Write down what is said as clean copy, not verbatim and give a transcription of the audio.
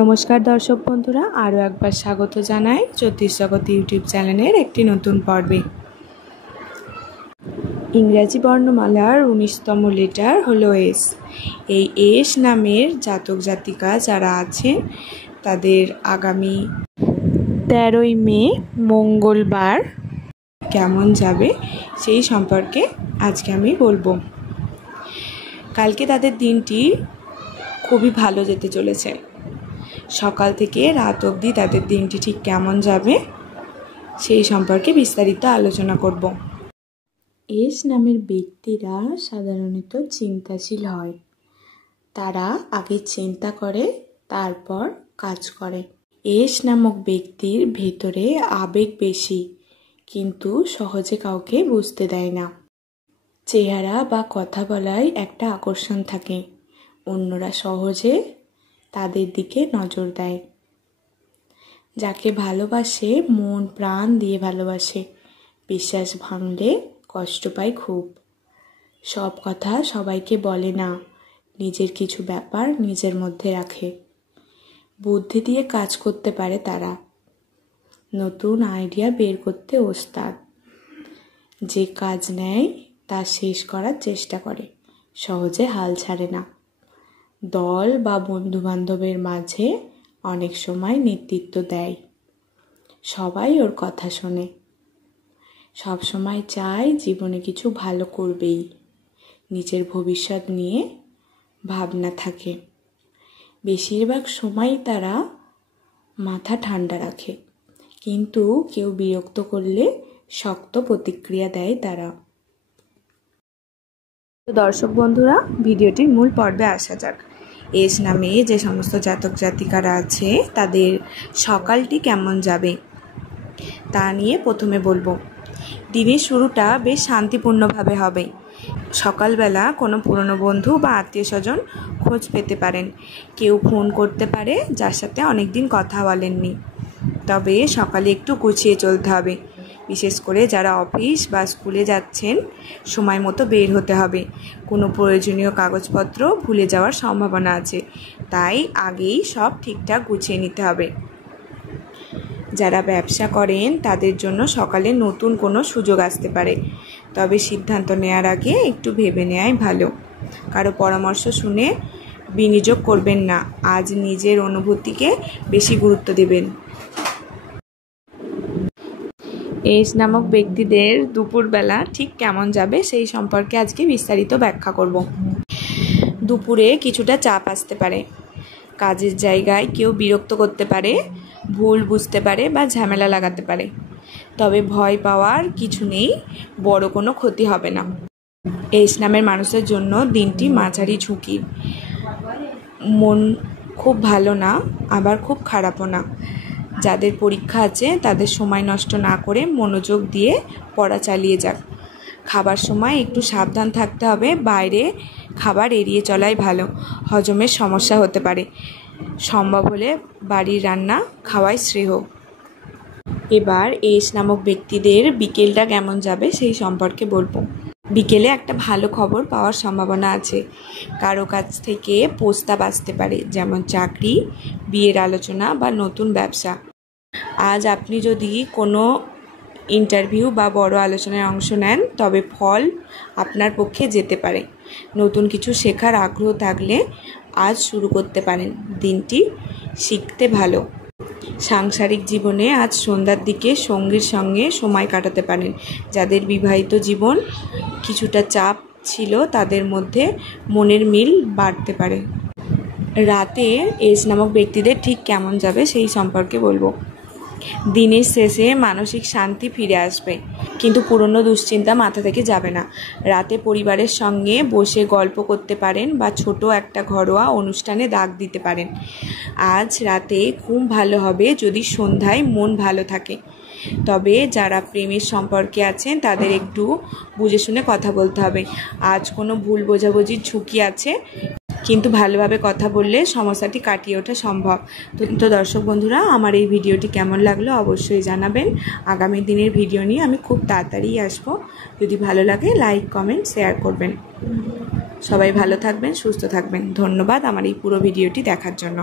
নমস্কার দর্শক বন্ধুরা, আরও একবার স্বাগত জানাই জ্যোতিষ জগৎ ইউটিউব চ্যানেলের একটি নতুন পর্বে। ইংরাজি বর্ণমালার 19তম লেটার হলো এস। এই এস নামের জাতক জাতিকা যারা আছে তাদের আগামী 13ই মে মঙ্গলবার কেমন যাবে সেই সম্পর্কে আজকে আমি বলবো। কালকে তাদের দিনটি খুবই ভালো যেতে চলেছে। সকাল থেকে রাত অবধি তাদের দিনটি ঠিক কেমন যাবে সেই সম্পর্কে বিস্তারিত আলোচনা করব। এস নামের ব্যক্তিরা সাধারণত চিন্তাশীল হয়। তারা আগে চিন্তা করে তারপর কাজ করে। এস নামক ব্যক্তির ভেতরে আবেগ বেশি, কিন্তু সহজে কাউকে বুঝতে দেয় না। চেহারা বা কথা বলায় একটা আকর্ষণ থাকে, অন্যরা সহজে তাদের দিকে নজর দেয়। যাকে ভালোবাসে মন প্রাণ দিয়ে ভালোবাসে, বিশ্বাস ভাঙলে কষ্ট পায় খুব। সব কথা সবাইকে বলে না, নিজের কিছু ব্যাপার নিজের মধ্যে রাখে। বুদ্ধি দিয়ে কাজ করতে পারে তারা, নতুন আইডিয়া বের করতে ওস্তাদ। যে কাজ নেয় তা শেষ করার চেষ্টা করে, সহজে হাল ছাড়ে না। দল বা বন্ধুবান্ধবের মাঝে অনেক সময় নেতৃত্ব দেয়, সবাই ওর কথা শোনে। সব সময় চায় জীবনে কিছু ভালো করবেই, নিজের ভবিষ্যৎ নিয়ে ভাবনা থাকে। বেশিরভাগ সময় তারা মাথা ঠান্ডা রাখে, কিন্তু কেউ বিরক্ত করলে শক্ত প্রতিক্রিয়া দেয় তারা। দর্শক বন্ধুরা, ভিডিওটির মূল পর্বে আসা যাক। এস নামে যে সমস্ত জাতক জাতিকারা আছে তাদের সকালটি কেমন যাবে তা নিয়ে প্রথমে বলবো। দিনের শুরুটা বেশ শান্তিপূর্ণভাবে হবে। সকালবেলা কোনো পুরনো বন্ধু বা আত্মীয় স্বজন খোঁজ পেতে পারেন। কেউ ফোন করতে পারে যার সাথে অনেকদিন কথা বলেননি। তবে সকালে একটু গুছিয়ে চলতে হবে। বিশেষ করে যারা অফিস বা স্কুলে যাচ্ছেন সময় মতো বের হতে হবে। কোনো প্রয়োজনীয় কাগজপত্র ভুলে যাওয়ার সম্ভাবনা আছে, তাই আগেই সব ঠিকঠাক গুছিয়ে নিতে হবে। যারা ব্যবসা করেন তাদের জন্য সকালে নতুন কোনো সুযোগ আসতে পারে, তবে সিদ্ধান্ত নেওয়ার আগে একটু ভেবে নেওয়াই ভালো। কারো পরামর্শ শুনে বিনিয়োগ করবেন না, আজ নিজের অনুভূতিকে বেশি গুরুত্ব দেবেন। এস নামক ব্যক্তিদের দুপুরবেলা ঠিক কেমন যাবে সেই সম্পর্কে আজকে বিস্তারিত ব্যাখ্যা করব। দুপুরে কিছুটা চাপ আসতে পারে, কাজের জায়গায় কেউ বিরক্ত করতে পারে, ভুল বুঝতে পারে বা ঝামেলা লাগাতে পারে। তবে ভয় পাওয়ার কিছু নেই, বড় কোনো ক্ষতি হবে না। এস নামের মানুষের জন্য দিনটি মাঝারি ঝুঁকির। মন খুব ভালো না, আবার খুব খারাপও না। যাদের পরীক্ষা আছে তাদের সময় নষ্ট না করে মনোযোগ দিয়ে পড়া চালিয়ে যাক। খাবার সময় একটু সাবধান থাকতে হবে, বাইরে খাবার এড়িয়ে চলাই ভালো, হজমের সমস্যা হতে পারে। সম্ভব হলে বাড়ির রান্না খাওয়াই শ্রেয়। এবার এস নামক ব্যক্তিদের বিকেলটা কেমন যাবে সেই সম্পর্কে বলবো। বিকেলে একটা ভালো খবর পাওয়ার সম্ভাবনা আছে। কারো কাছ থেকে প্রস্তাব আসতে পারে, যেমন চাকরি, বিয়ের আলোচনা বা নতুন ব্যবসা। আজ আপনি যদি কোনো ইন্টারভিউ বা বড় আলোচনায় অংশ নেন তবে ফল আপনার পক্ষে যেতে পারে। নতুন কিছু শেখার আগ্রহ থাকলে আজ শুরু করতে পারেন। দিনটি শিখতে ভালো। সাংসারিক জীবনে আজ সন্ধ্যার দিকে সঙ্গীর সঙ্গে সময় কাটাতে পারেন। যাদের বিবাহিত জীবন কিছুটা চাপ ছিল তাদের মধ্যে মনের মিল বাড়তে পারে। রাতে এস নামক ব্যক্তিদের ঠিক কেমন যাবে সেই সম্পর্কে বলবো। দিনের শেষে মানসিক শান্তি ফিরে আসবে, কিন্তু পুরনো দুশ্চিন্তা মাথা থেকে যাবে না। রাতে পরিবারের সঙ্গে বসে গল্প করতে পারেন বা ছোট একটা ঘরোয়া অনুষ্ঠানে ডাক দিতে পারেন। আজ রাতে খুব ভালো হবে যদি সন্ধ্যায় মন ভালো থাকে। তবে যারা প্রেমের সম্পর্কে আছেন তাদের একটু বুঝে শুনে কথা বলতে হবে। আজ কোনো ভুল বোঝাবুঝির ঝুঁকি আছে, কিন্তু ভালোভাবে কথা বললে সমস্যাটি কাটিয়ে ওঠা সম্ভব। তো দর্শক বন্ধুরা, আমার এই ভিডিওটি কেমন লাগলো অবশ্যই জানাবেন। আগামী দিনের ভিডিও নিয়ে আমি খুব তাড়াতাড়ি আসবো। যদি ভালো লাগে লাইক কমেন্ট শেয়ার করবেন। সবাই ভালো থাকবেন, সুস্থ থাকবেন। ধন্যবাদ আমার এই পুরো ভিডিওটি দেখার জন্য।